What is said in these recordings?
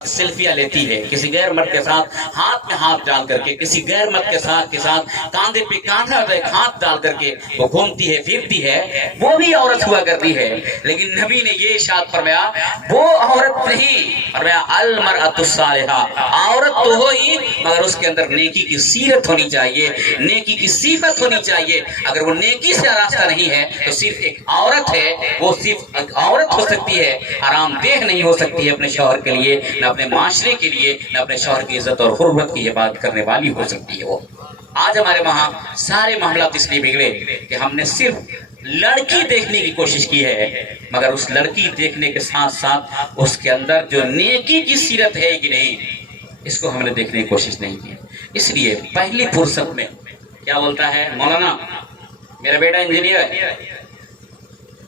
सेल्फियां लेती है, किसी गैर मर्द के साथ हाथ में हाथ डाल करके, किसी गैर मर्द के साथ कांधे पे कांधा हाथ डाल करके वो घूमती है, फिरती है, वो भी औरत हुआ करती है। लेकिन नबी ने ये इरशाद फरमाया, वो औरत नहीं, फरमाया अल मरअतुस सालिहा, औरत तो हो ही मगर उसके अंदर नेकी की सीरत होनी चाहिए, नेकी की सिफत होनी चाहिए। अगर वो नेकी से रास्ता नहीं है तो सिर्फ एक औरत है, वो सिर्फ एक औरत हो सकती है, आरामदेह नहीं हो सकती है अपने शौहर के लिए, न अपने माशरे के लिए, न अपने शौहर की इज्जत और हुर्मत की हिफाजत करने वाली हो सकती है वो। आज हमारे वहाँ सारे मामला इसलिए बिगड़े कि हमने सिर्फ लड़की देखने की कोशिश की है, मगर उस लड़की देखने के साथ साथ उसके अंदर जो नेकी की सीरत है कि नहीं, इसको हमने देखने की कोशिश नहीं की। इसलिए पहली फुर्सत में क्या बोलता है मौलाना, मेरा बेटा इंजीनियर है,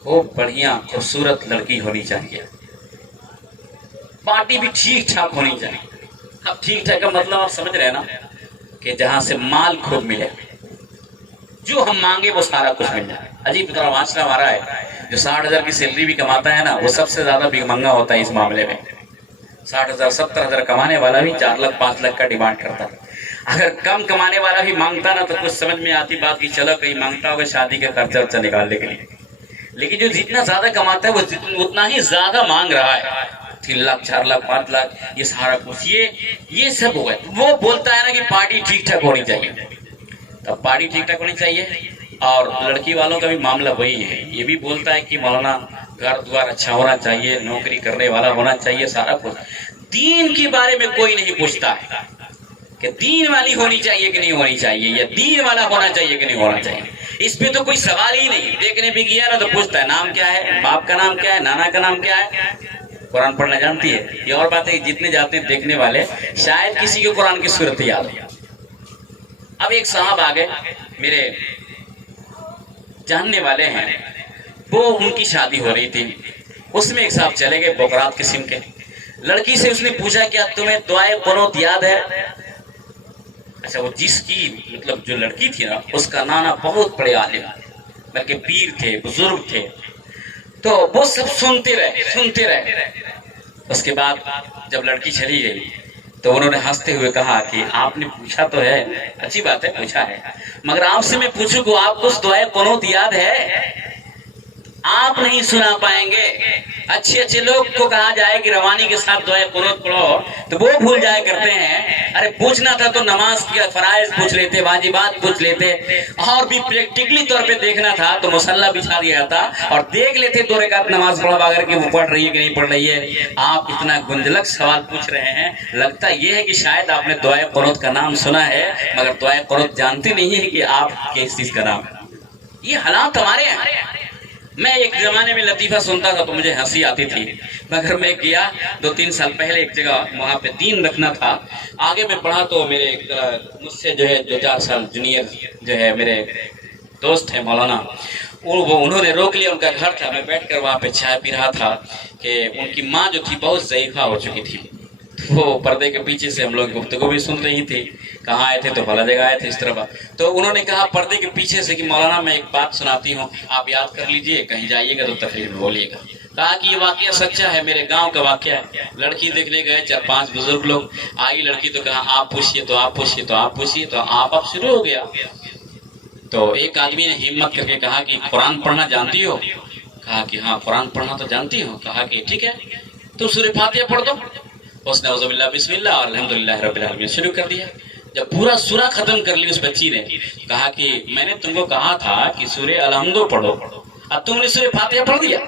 खूब बढ़िया खूबसूरत लड़की होनी चाहिए, पार्टी भी ठीक ठाक होनी चाहिए। अब ठीक ठाक का मतलब आप समझ रहे हैं ना, कि जहां से माल खूब मिले, जो हम मांगे वो सारा कुछ मिल जाए। अजीब तरह माशरा हमारा है, जो 60,000 की सैलरी भी कमाता है ना, वो सबसे ज्यादा भिखमंगा होता है इस मामले में। 60,000 70,000 कमाने वाला भी 4 लाख 5 लाख का डिमांड करता है। अगर कम कमाने वाला भी मांगता ना, तो कुछ समझ में आती बात की चलो कहीं मांगता होगा शादी का खर्चा वर्चा निकालने के लिए। लेकिन जो जितना ज्यादा कमाता है वो उतना ही ज्यादा मांग रहा है, 3 लाख 4 लाख 5 लाख, ये सारा कुछ ये सब हो गया। वो बोलता है ना कि पार्टी ठीक ठाक होनी चाहिए, तब पार्टी ठीक ठाक होनी चाहिए। और लड़की वालों का भी मामला वही है, ये भी बोलता है कि मौलाना घर द्वार अच्छा होना चाहिए, नौकरी करने वाला होना चाहिए, सारा कुछ। दीन के बारे में कोई नहीं पूछता है कि दीन वाली होनी चाहिए कि नहीं होनी चाहिए, या दीन वाला होना चाहिए कि नहीं होना चाहिए। इस पे तो कोई सवाल ही नहीं। देखने भी गया ना तो पूछता है नाम क्या है, बाप का नाम क्या है, नाना का नाम क्या है, कुरान पढ़ना जानती है। ये और बात है, जितने जाते हैं देखने वाले शायद किसी को कुरान की सूरत याद हो। अब एक साहब आ गए, मेरे जानने वाले हैं, वो उनकी शादी हो रही थी, उसमें एक साहब चले गए बोकरात किस्म के। लड़की से उसने पूछा क्या तुम्हें दुआए कुनूत याद है? अच्छा, वो जिसकी मतलब जो लड़की थी ना, उसका नाना बहुत बड़े आलिम, बल्कि पीर थे, बुजुर्ग थे। तो वो सब सुनते रहे। उसके बाद जब लड़की चली गई तो उन्होंने हंसते हुए कहा कि आपने पूछा तो है, अच्छी बात है पूछा है, मगर आपसे मैं पूछूं कि आपको उस दुआए कुनूत याद है? आप नहीं सुना पाएंगे। अच्छे लोग को कहा जाए कि रवानी के साथ दुआए कुनूत पढ़ो तो वो भूल जाया करते हैं। अरे पूछना था तो नमाज के फराइज पूछ लेते, वाजिबात पूछ लेते, और भी प्रैक्टिकली तौर पे देखना था तो मुसल्ला बिछा दिया था और देख लेते 2 रकात नमाज पढ़ा अगर कि वो पढ़ रही है कि नहीं पढ़ रही है। आप इतना गुंजलक सवाल पूछ रहे हैं, लगता ये है कि शायद आपने दुआए कुनूत का नाम सुना है, मगर दुआए कुनूत जानते नहीं है कि आप किस चीज का नाम है। ये हालात हमारे हैं। मैं एक जमाने में लतीफा सुनता था तो मुझे हंसी आती थी, मगर मैं गया 2-3 साल पहले एक जगह, वहां पे दीन रखना था। आगे मैं पढ़ा तो मेरे मुझसे जो है 2-4 साल जूनियर जो है मेरे दोस्त है मौलाना, वो उन्होंने रोक लिया। उनका घर था, मैं बैठकर वहां पे चाय पी रहा था कि उनकी माँ जो थी बहुत ज़ईफ़ा हो चुकी थी। वो पर्दे के पीछे से हम लोग गुफ्तगू भी सुन रही थी, कहाँ आए थे तो फला जगह आए थे इस तरह। तो उन्होंने कहा पर्दे के पीछे से कि मौलाना मैं एक बात सुनाती हूँ, आप याद कर लीजिए, कहीं जाइएगा तो तकरीर में बोलिएगा। कहा कि ये वाकया सच्चा है, मेरे गांव का वाकया है। लड़की देखने गए 4-5 बुजुर्ग लोग, आई लड़की तो कहा आप पूछिए तो आप पूछिए तो आप पूछिए, तो आप शुरू हो गया। तो एक आदमी ने हिम्मत करके कहा कि कुरान पढ़ना जानती हो? कहा कि हाँ कुरान पढ़ना तो जानती हूँ। कहा कि ठीक है तो सूरह फातिहा पढ़ दो। उसने औज़ुबिल्लाह बिस्मिल्लाह और अल्हम्दुलिल्लाह रब्बिल आलमीन शुरू कर दिया। जब पूरा सूरा खत्म कर ली उस बच्ची ने कहा कि मैंने तुमको कहा था कि सूरह अलहम्दो पढ़ो, अब तुमने सूरह फातिहा पढ़ दिया।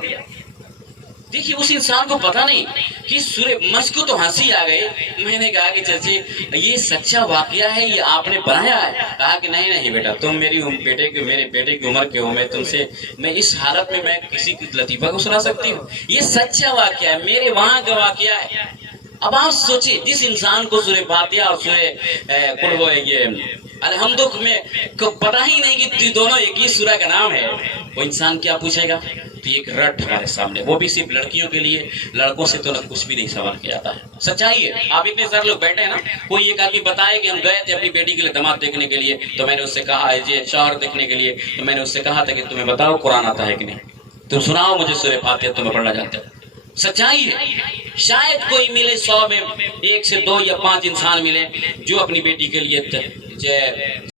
देखिए उस इंसान को पता नहीं कि सूरह, मुझको तो हंसी आ गई। मैंने कहा कि चाची ये सच्चा वाकया है, ये आपने बनाया है? कहा कि नहीं बेटा, तुम मेरे बेटे की उम्र के हो, मैं इस हालत में मैं किसी की लतीफा को सुना सकती हूँ? ये सच्चा वाकया है, मेरे वहां का वाकया है। अब आप सोचिए, जिस इंसान को सूरह फातिहा और सूरह ये अलहम्दो में को पता ही नहीं कि दोनों एक ही सूरह का नाम है, वो इंसान क्या पूछेगा? तो एक रट हमारे सामने, वो भी सिर्फ लड़कियों के लिए, लड़कों से तो कुछ भी नहीं सवाल किया जाता है। सच्चाई है। आप इतने सारे लोग बैठे हैं ना, कोई एक आदमी बताए कि हम गए थे अपनी बेटी के लिए दामाद देखने के लिए, तो मैंने उससे कहा ये शौहर देखने के लिए, तो मैंने उससे कहा था कि तुम्हें बताओ कुरान आता है कि नहीं, तुम सुनाओ मुझे सूरह फातिहा, तुम्हें पढ़ना जानते हो। सच्चाई है। شاید کوئی ملے 100 میں 1 سے 2 یا 5 انسان ملے جو اپنی بیٹی کے لیے